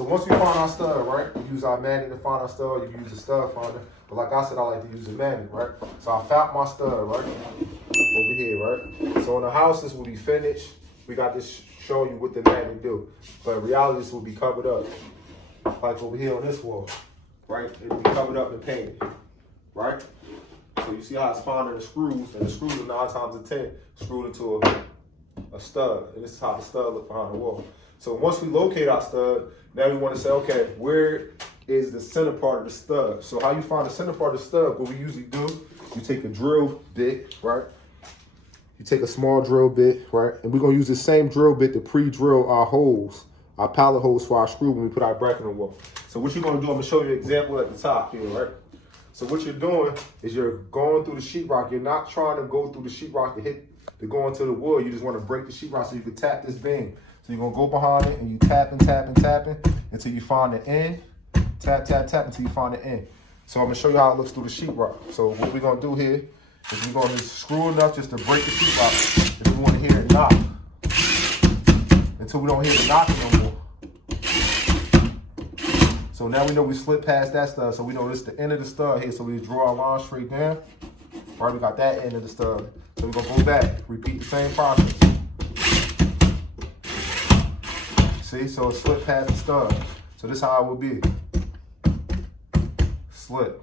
So once we find our stud, right, we use our magnet to find our stud. You can use a stud finder, but like I said, I like to use a magnet, right? So I found my stud, right, over here, right? So in the house, this will be finished. We got this showing you what the magnet do, but in reality, this will be covered up, like over here on this wall, right? It'll be covered up and painted, right? So you see how it's finding the screws, and the screws are 9 times out of 10 screwed into a stud, and this is how the stud look behind the wall. So once we locate our stud, now we want to say, okay, where is the center part of the stud? So how you find the center part of the stud, what we usually do, you take a drill bit, right? You take a small drill bit, right? And we're going to use the same drill bit to pre-drill our holes, our pallet holes for our screw when we put our bracket on the wall. So what you're going to do, I'm going to show you an example at the top here, right? So what you're doing is you're going through the sheetrock. You're not trying to go through the sheetrock to go into the wood. You just want to break the sheetrock so you can tap this beam. So you're going to go behind it and you tapping until you find the end. Tap until you find the end. So I'm going to show you how it looks through the sheetrock. So what we're going to do here is we're going to just screw enough just to break the sheetrock if we want to hear it knock. Until we don't hear the knocking no more. So now we know we slid past that stud, so we know this is the end of the stud here. So we draw our line straight down. All right, we got that end of the stud. So we're gonna go back, repeat the same process. See, so it slid past the stud. So this is how it will be. Slip,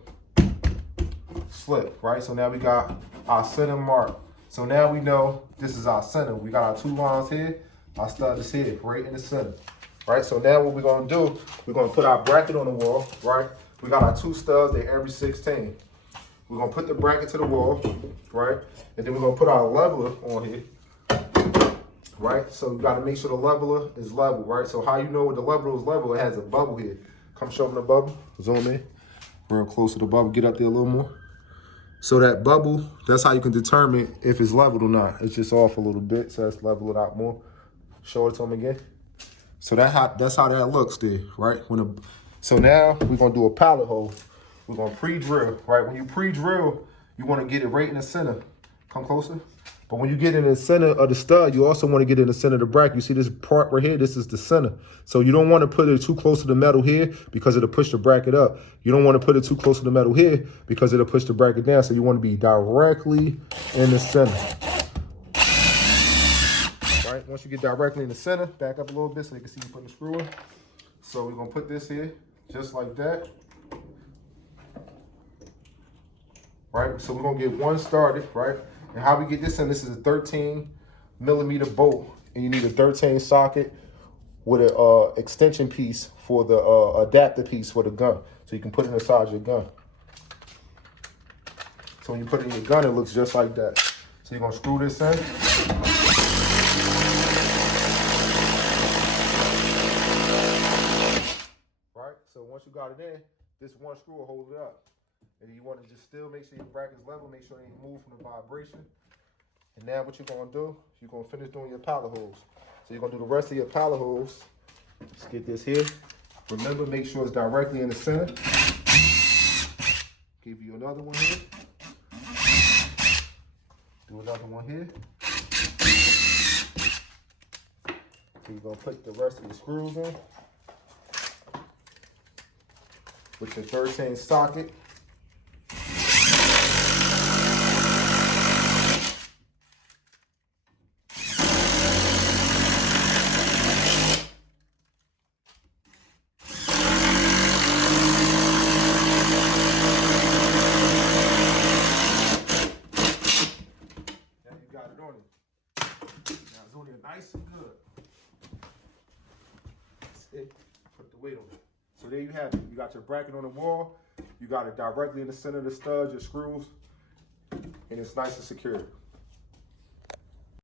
right? So now we got our center mark. So now we know this is our center. We got our 2 lines here. Our stud is here, right in the center. Right, so now what we're gonna do, we're gonna put our bracket on the wall, right? We got our 2 studs, they're every 16. We're gonna put the bracket to the wall, right? And then we're gonna put our leveler on here, right? So you gotta make sure the leveler is level, right? So how you know when the leveler is level, it has a bubble here. Come show them the bubble, zoom in, real close to the bubble, get up there a little more. So that bubble, that's how you can determine if it's leveled or not. It's just off a little bit, so let's level it out more. Show it to them again. So that's how that looks there, right? So now we're gonna do a pallet hole. We're gonna pre-drill, right? When you pre-drill, you wanna get it right in the center. Come closer. But when you get in the center of the stud, you also wanna get in the center of the bracket. You see this part right here, this is the center. So you don't wanna put it too close to the metal here because it'll push the bracket up. You don't wanna put it too close to the metal here because it'll push the bracket down. So you wanna be directly in the center. Once you get directly in the center, back up a little bit so you can see you putting the screw in. So we're gonna put this here, just like that. Right, so we're gonna get one started, right? And how we get this in, this is a 13mm bolt, and you need a 13 socket with an extension piece for the adapter piece for the gun. So you can put it inside your gun. So when you put it in your gun, it looks just like that. So you're gonna screw this in. So once you got it in, this one screw will hold it up. And you want to just still make sure your bracket's level, make sure it ain't move from the vibration. And now what you're going to do, you're going to finish doing your pallet holes. So you're going to do the rest of your pallet holes. Let's get this here. Remember, make sure it's directly in the center. Give you another one here. Do another one here. So you're going to put the rest of your screws in. With your 13 socket. Now you got it on it. Now it's on it nice and good. That's it. Put the weight on it. So there you have it. You got your bracket on the wall. You got it directly in the center of the stud, your screws, and it's nice and secure.